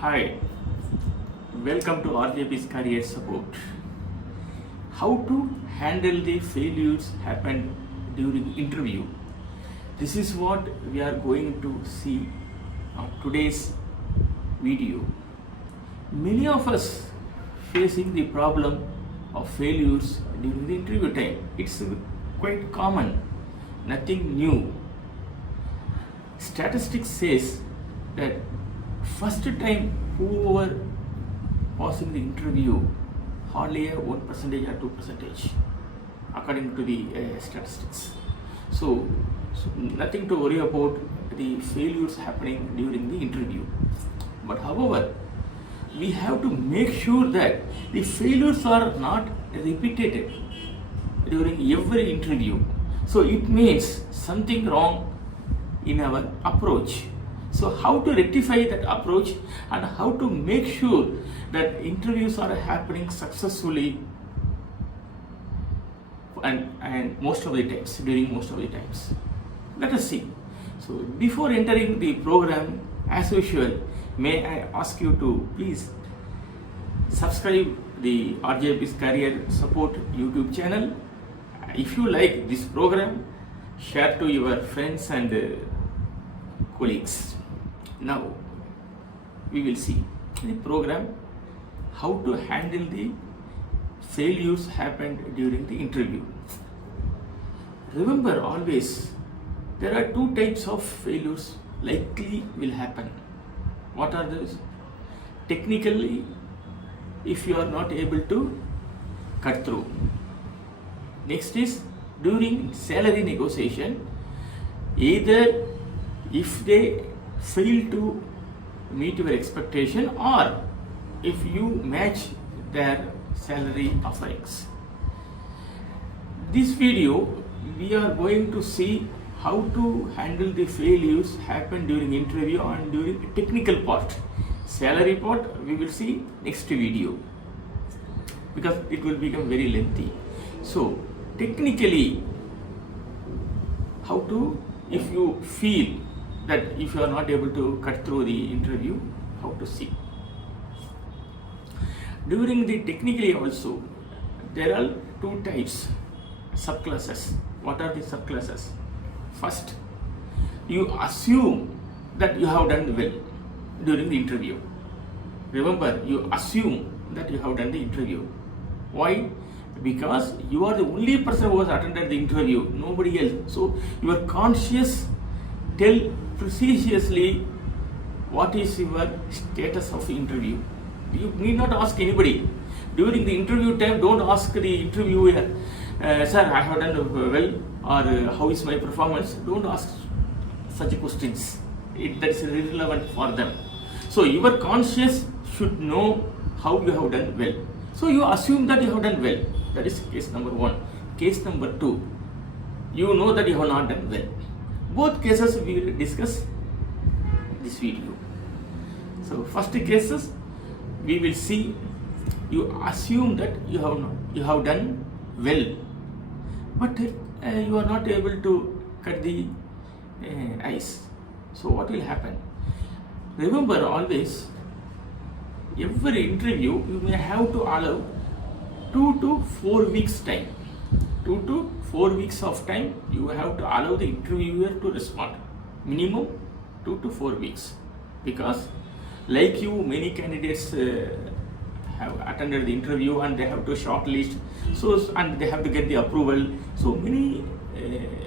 Hi, welcome to RJP's Career Support. How to handle the failures happen during interview. This is what we are going to see on today's video. Many of us facing the problem of failures during the interview time. It's quite common, nothing new. Statistics says that first time whoever passing the interview hardly a 1% or 2% according to the statistics. So nothing to worry about the failures happening during the interview. But however, we have to make sure that the failures are not repeated during every interview. So it means something wrong in our approach. So how to rectify that approach and how to make sure that interviews are happening successfully and most of the times, during most of the times. Let us see. So before entering the program, as usual, may I ask you to please subscribe the RJP's Career Support YouTube channel. If you like this program, share to your friends and colleagues. Now we will see the program how to handle the failures happened during the interview. Remember always there are two types of failures likely will happen. What are those? Technically, if you are not able to cut through. Next is during salary negotiation, either if they fail to meet your expectation or if you match their salary offerings. This video we are going to see how to handle the failures happen during interview and during technical part. Salary part we will see next video because it will become very lengthy. So technically how to, if you feel that if you are not able to cut through the interview, how to see. During the technically also, there are two types, subclasses. What are the subclasses? First, you assume that you have done well during the interview. Remember, you assume that you have done the interview. Why? Because you are the only person who has attended the interview, nobody else. So you are conscious, tell precisely what is your status of interview. You need not ask anybody. During the interview time, don't ask the interviewer, sir, I have done well, or how is my performance. Don't ask such questions. That is irrelevant for them. So your conscious should know how you have done well. So you assume that you have done well. That is case number one. Case number two, you know that you have not done well. Both cases we will discuss this video. So first cases we will see you assume that you have done well, but you are not able to cut the ice. So what will happen? Remember always, every interview you may have to allow 2 to 4 weeks time. 2 to 4 weeks of time you have to allow the interviewer to respond. Minimum 2 to 4 weeks. Because like you, many candidates have attended the interview and they have to shortlist. So and they have to get the approval. So many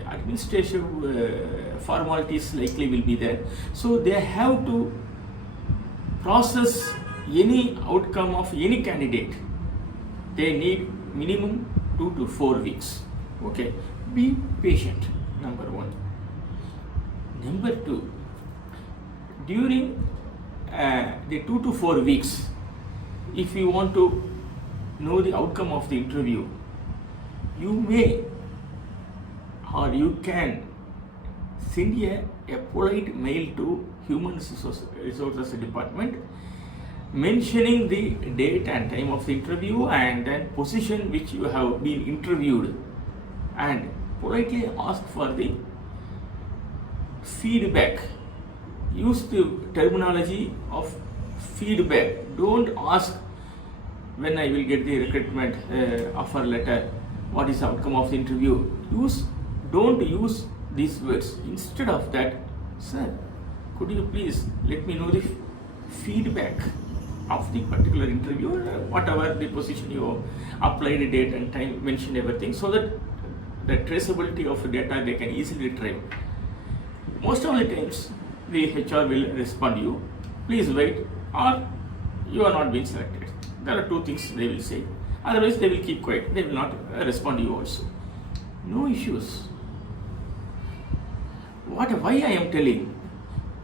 administrative formalities likely will be there. So they have to process any outcome of any candidate. They need minimum 2 to 4 weeks. Okay, be patient, number one. Number two, during the 2 to 4 weeks, if you want to know the outcome of the interview, you may or you can send a polite mail to Human Resources Department mentioning the date and time of the interview and then position which you have been interviewed, and politely ask for the feedback. Use the terminology of feedback. Don't ask when I will get the recruitment offer letter, what is the outcome of the interview. Don't use these words. Instead of that, sir, could you please let me know the feedback of the particular interview, whatever the position you applied, date and time, mention everything, so that the traceability of the data they can easily retrieve. Most of the times the HR will respond you, please wait, or you are not being selected. There are two things they will say. Otherwise they will keep quiet. They will not respond to you also. No issues. Why I am telling,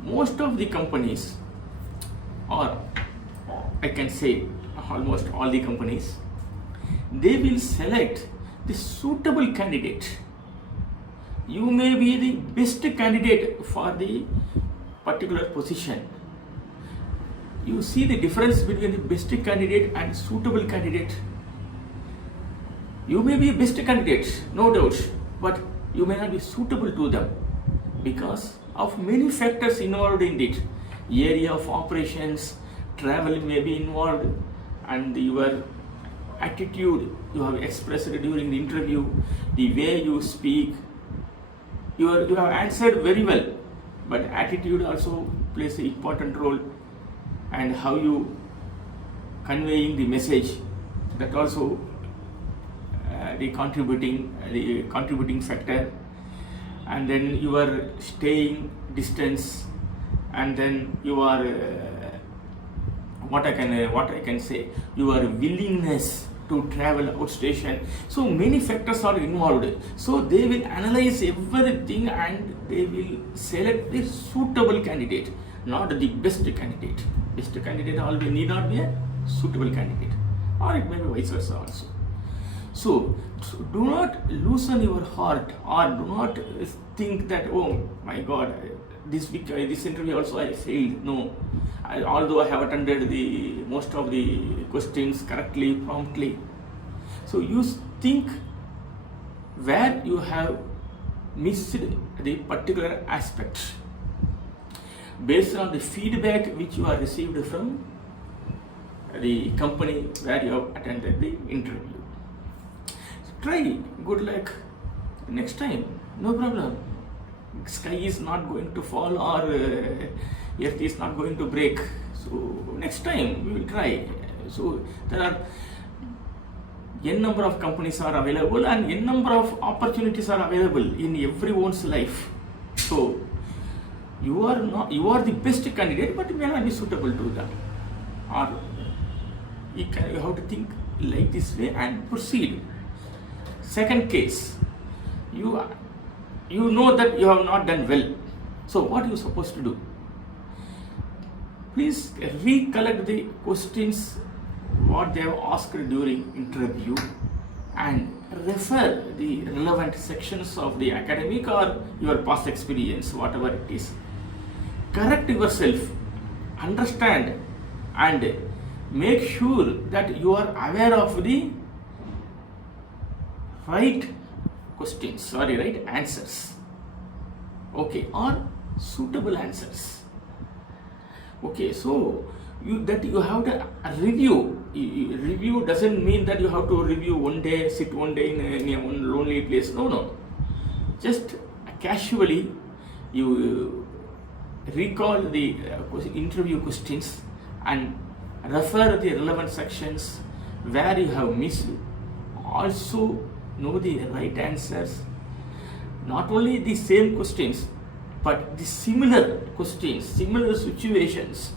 most of the companies, or I can say almost all the companies, they will select the suitable candidate. You may be the best candidate for the particular position. You see the difference between the best candidate and suitable candidate. You may be a best candidate, no doubt, but you may not be suitable to them because of many factors involved in it. Area of operations, travel may be involved, and your attitude you have expressed during the interview, the way you speak. You have answered very well, but attitude also plays an important role, and how you conveying the message, that also the contributing factor. And then your staying distance, and then your what I can say, your willingness to travel outstation. So many factors are involved. So they will analyze everything and they will select the suitable candidate, not the best candidate. Best candidate always need not be a suitable candidate, or it may be vice versa also. So do not loosen your heart, or do not think that, oh my God, this interview also I failed. No, although I have attended the most of the questions correctly, promptly. So you think where you have missed the particular aspect based on the feedback which you have received from the company where you have attended the interview. Try, good luck next time, no problem. Sky is not going to fall, or earth is not going to break. So next time we will try. So there are n number of companies are available, and n number of opportunities are available in everyone's life. So you are the best candidate, but may not be suitable to them. Or you have to think like this way and proceed. Second case, you know that you have not done well. So what are you supposed to do? Please recollect the questions what they have asked during interview and refer the relevant sections of the academic or your past experience, whatever it is. Correct yourself, understand, and make sure that you are aware of the right questions, right answers, okay, or suitable answers. Okay, so you have to review. Review doesn't mean that you have to review one day, sit one day in one lonely place. No. Just casually you recall the interview questions and refer the relevant sections where you have missed. Also know the right answers. Not only the same questions, but the similar questions, similar situations.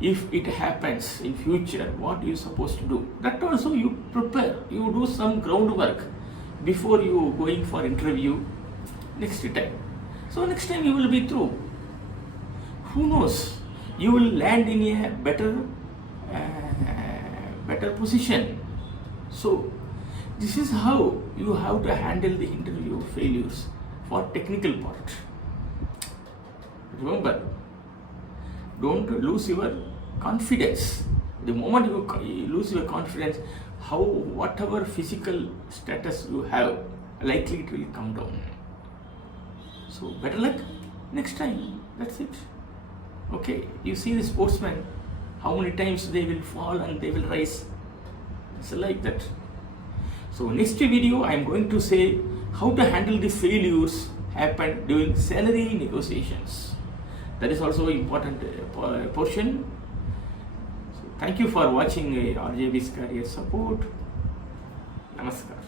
If it happens in future, what you supposed to do? That also you prepare. You do some groundwork before you going for interview next time. So next time you will be through. Who knows? You will land in a better position. So this is how you have to handle the interview failures for technical part. Remember, don't lose your confidence. The moment you lose your confidence, whatever physical status you have, likely it will come down. So better luck next time. That's it. Okay, you see the sportsman, how many times they will fall and they will rise. It's like that. So next video I am going to say how to handle the failures happen during salary negotiations. That is also important portion. So thank you for watching RJB's Career Support. Namaskar.